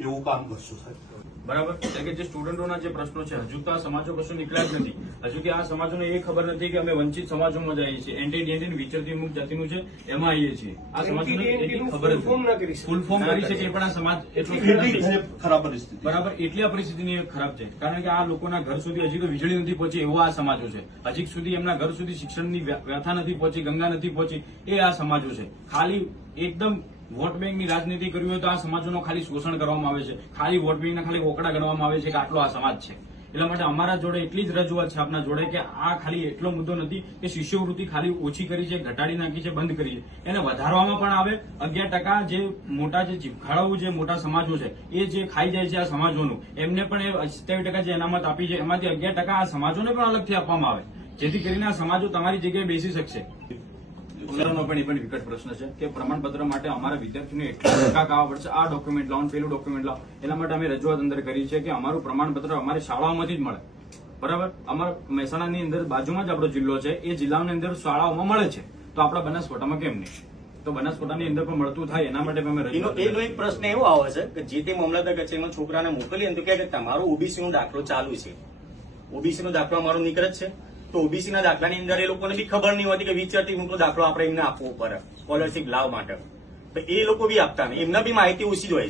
એવું કામ કરશું સાહેબ. બરાબર? એટલે કે જે સ્ટુડન્ટોના જે પ્રશ્નો છે હજુ તો આ સમાજો કશું નીકળ્યા જ નથી. હજુ કે આ સમાજોને એ ખબર નથી કે અમે વંચિત સમાજોમાં જઈએ છીએ. એન્ટી ડીએનટી વિચરતી મુક્ત જાતિનું છે એમાં આવીએ છીએ. આ સમાજોને એટલી ખબર જ ફોર્મ ના કરી શકે. ફૂલ ફોર્મ કરી શકે પણ આ સમાજ એટલો ખરાબ પરિસ્થિતિ. બરાબર? એટલી આ પરિસ્થિતિની ખરાબ છે. કારણ કે આ લોકોના ઘર સુધી હજી તો વીજળી નથી પહોંચી એવો આ સમાજો છે. હજી સુધી એમના ઘર સુધી શિક્ષણની વ્યથા નથી પહોંચી ગંગા નથી પહોંચી એ આ સમાજો છે. ખાલી એકદમ વોટ બેંકની રાજનીતિ કરવી હોય તો આ સમાજોનો ખાલી શોષણ કરવામાં આવે છે. ખાલી વોટ બેંકના ખાલી ઓકડા ગણવામાં આવે છે કે આટલો આ સમાજ છે. એટલા માટે અમારા જોડે એટલી જ રજૂઆત છે આપના જોડે કે આ ખાલી એટલો મુદ્દો નથી કે શિષ્યવૃત્તિ ખાલી ઓછી કરી છે, ઘટાડી નાખી છે, બંધ કરી છે. એને વધારવામાં પણ આવે. અગિયાર ટકા જે મોટા જે જીવખાળાઓ જે મોટા સમાજો છે, એ જે ખાઈ જાય છે આ સમાજોનું, એમને પણ એ સત્યાવીસ ટકા જે અનામત આપી છે, એમાંથી અગિયાર ટકા આ સમાજોને પણ અલગથી આપવામાં આવે. જેથી કરીને આ સમાજો તમારી જગ્યાએ બેસી શકશે. ઉમેરાનો પણ એ પણ વિકટ પ્રશ્ન છે કે પ્રમાણપત્ર માટે અમારા વિદ્યાર્થીઓને એટલા ટકા કાવા પડશે? આ ડોક્યુમેન્ટ લાવો પેલું ડોક્યુમેન્ટ લાવો. એના માટે અમે રજૂઆત અંદર કરી છે કે અમારું પ્રમાણપત્ર અમારી શાળાઓમાંથી જ મળે. બરાબર? અમારા મહેસાણાની અંદર બાજુમાં જ આપણો જિલ્લો છે. એ જિલ્લાની અંદર શાળાઓમાં મળે છે. તો આપણા બનાસકાંઠામાં કેમ નહીં? તો બનાસકાંઠાની અંદર પણ મળતું થાય, એના માટે અમે એનો એક પ્રશ્ન એવો આવે છે કે જે તે મામલતદાર કચેરીમાં છોકરાને મોકલીએ તો કે તમારો ઓબીસી નો દાખલો ચાલુ છે. ઓબીસી નો દાખલો અમારો નીકળે છે. તો ઓબીસી ના દાખલાની અંદર એ લોકોને બી ખબર નહીં હોતી કે વિચારતી મોટો દાખલો આપણે એમને આપવો પડે. સ્કોલરશીપ લાવ માટે. તો એ લોકો બી આપતા નહીં. એમને બી માહિતી ઓછી જ હોય